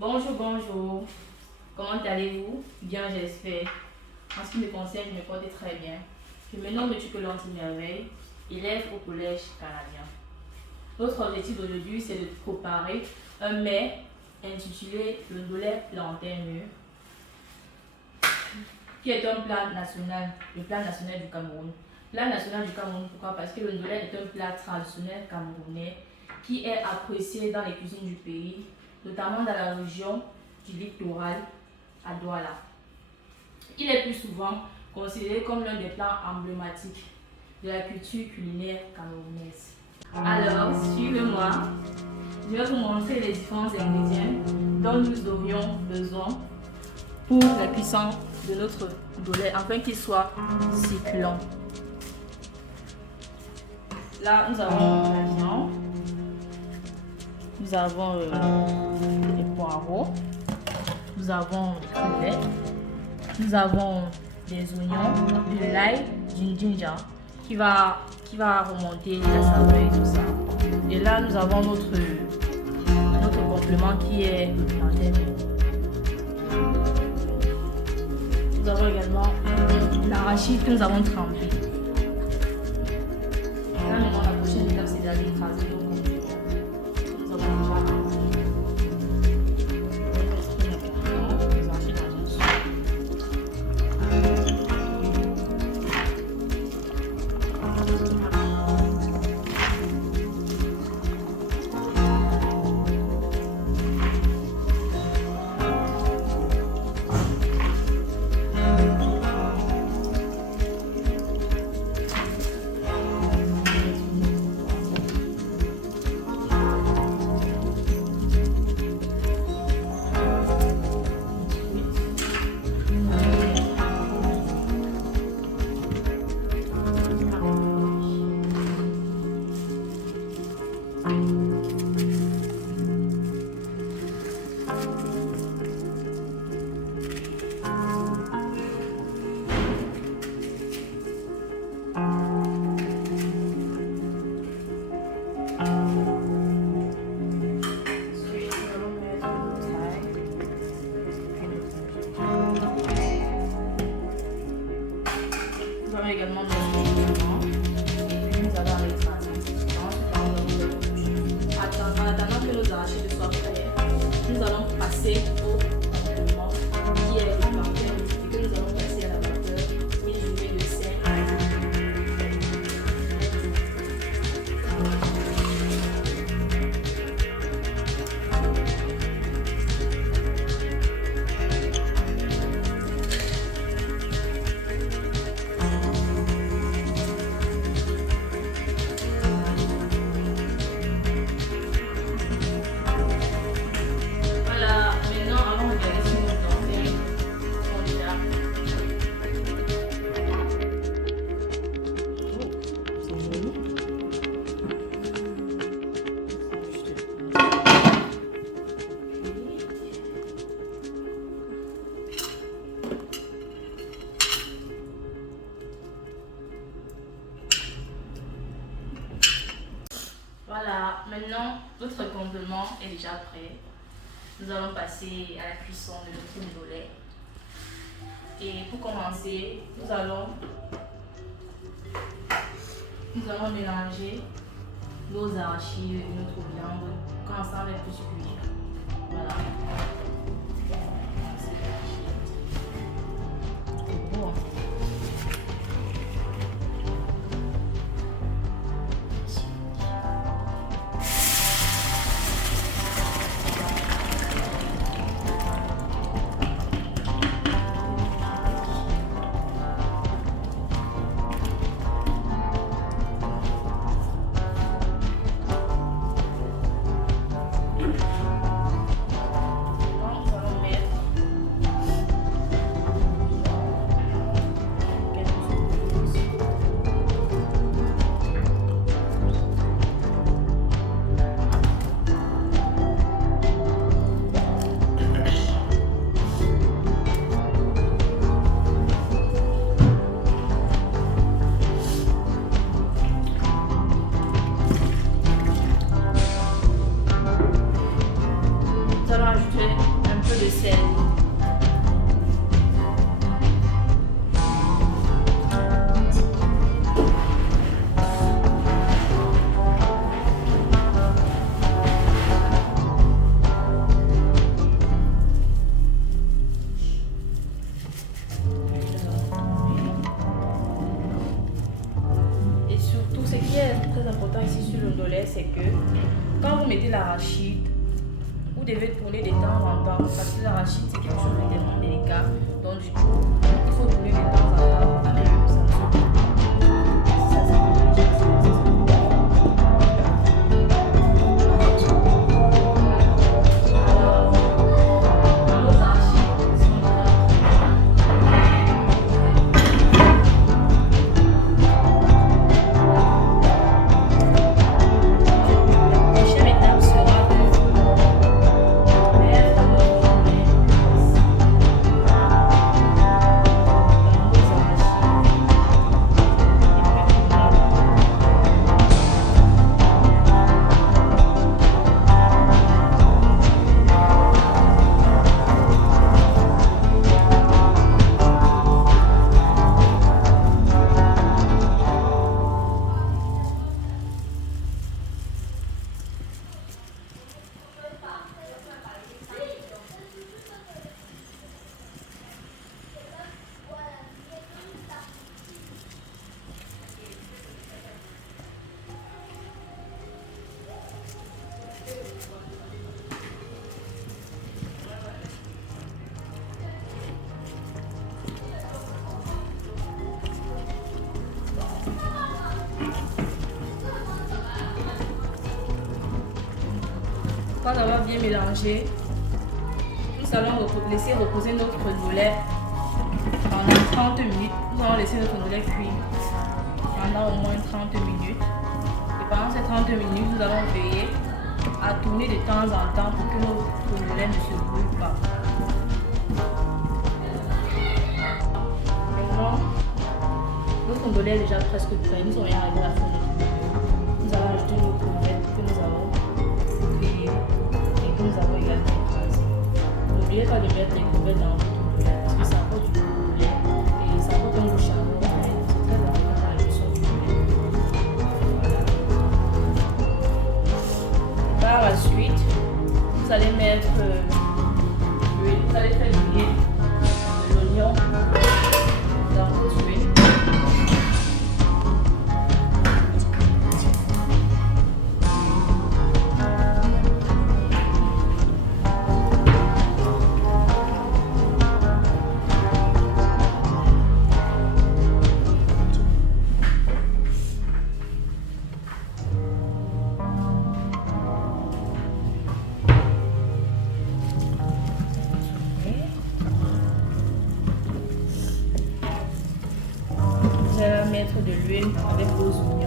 Bonjour, bonjour. Comment allez-vous? Bien, j'espère. En ce qui me concerne, je me porte très bien. Je me nomme Tukelonti Merveille, élève au collège canadien. Notre objectif d'aujourd'hui, c'est de préparer un mets intitulé le ndolé plantain mûr, qui est un plat national, le plat national du Cameroun. Plat national du Cameroun, pourquoi? Parce que le ndolé est un plat traditionnel camerounais qui est apprécié dans les cuisines du pays, notamment dans la région du littoral à Douala. Il est plus souvent considéré comme l'un des plats emblématiques de la culture culinaire camerounaise. Alors, suivez-moi, je vais vous montrer les différents ingrédients dont nous aurions besoin pour la cuisson de notre ndolé afin qu'il soit succulent. Là, nous avons la viande, nous avons les poireaux, nous avons des crevettes, nous avons des oignons, de l'ail, du ginger qui va remonter la saveur et tout ça. Et là, nous avons notre complément qui est le plantain. Nous avons également l'arachide que nous avons trempé. Là, maintenant, la prochaine étape, c'est d'aller écraser nos compléments. Nous avons déjà également notre complément. Nous allons aller écraser. En attendant que nos arachides soient prêts, nous allons passer au complément qui est le plantain et que nous allons passer à la vapeur une journée de sel. Voilà, maintenant notre complément est déjà prêt. Nous allons passer à la cuisson de notre ndolé. Et pour commencer, nous allons mélanger nos arachides et notre viande quand ça va plus cuire. Voilà. C'est bon. ajouter de sel. Et surtout, ce qui est très important ici sur le ndolé, c'est que quand vous mettez l'arachide, vous devez tourner de temps en temps parce que l'arachide c'est quelque chose de tellement délicat. Donc du coup, il faut tourner de temps en temps pour que ça ne se brûle pas. Si ça se brûle, ça se brûle. Alors, nos arachides sont la prochaine étape sera de mettre dans nos arachides. Après avoir bien mélangé, nous allons laisser reposer notre ndolé pendant 30 minutes. Nous allons laisser notre ndolé cuire pendant au moins 30 minutes. Et pendant ces 30 minutes, nous allons veiller à tourner de temps en temps pour que notre ndolé ne se brûle pas. Maintenant, notre ndolé est déjà presque prêt. Nous sommes arrivés à la fin de notre ndolé. Nous allons ajouter nos crevettes que nous avons grillées et que nous avons également écrasées. N'oubliez pas de mettre les crevettes dans votre ndolé parce que ça apporte du ndolé et ça apporte un goût charbon. C'est très important dans la cuisson du ndolé. Voilà. Par la suite, vous allez mettre l'huile. Vous allez faire griller de l'oignon dans votre huile. Vous allez mettre de l'huile avec vos ongles.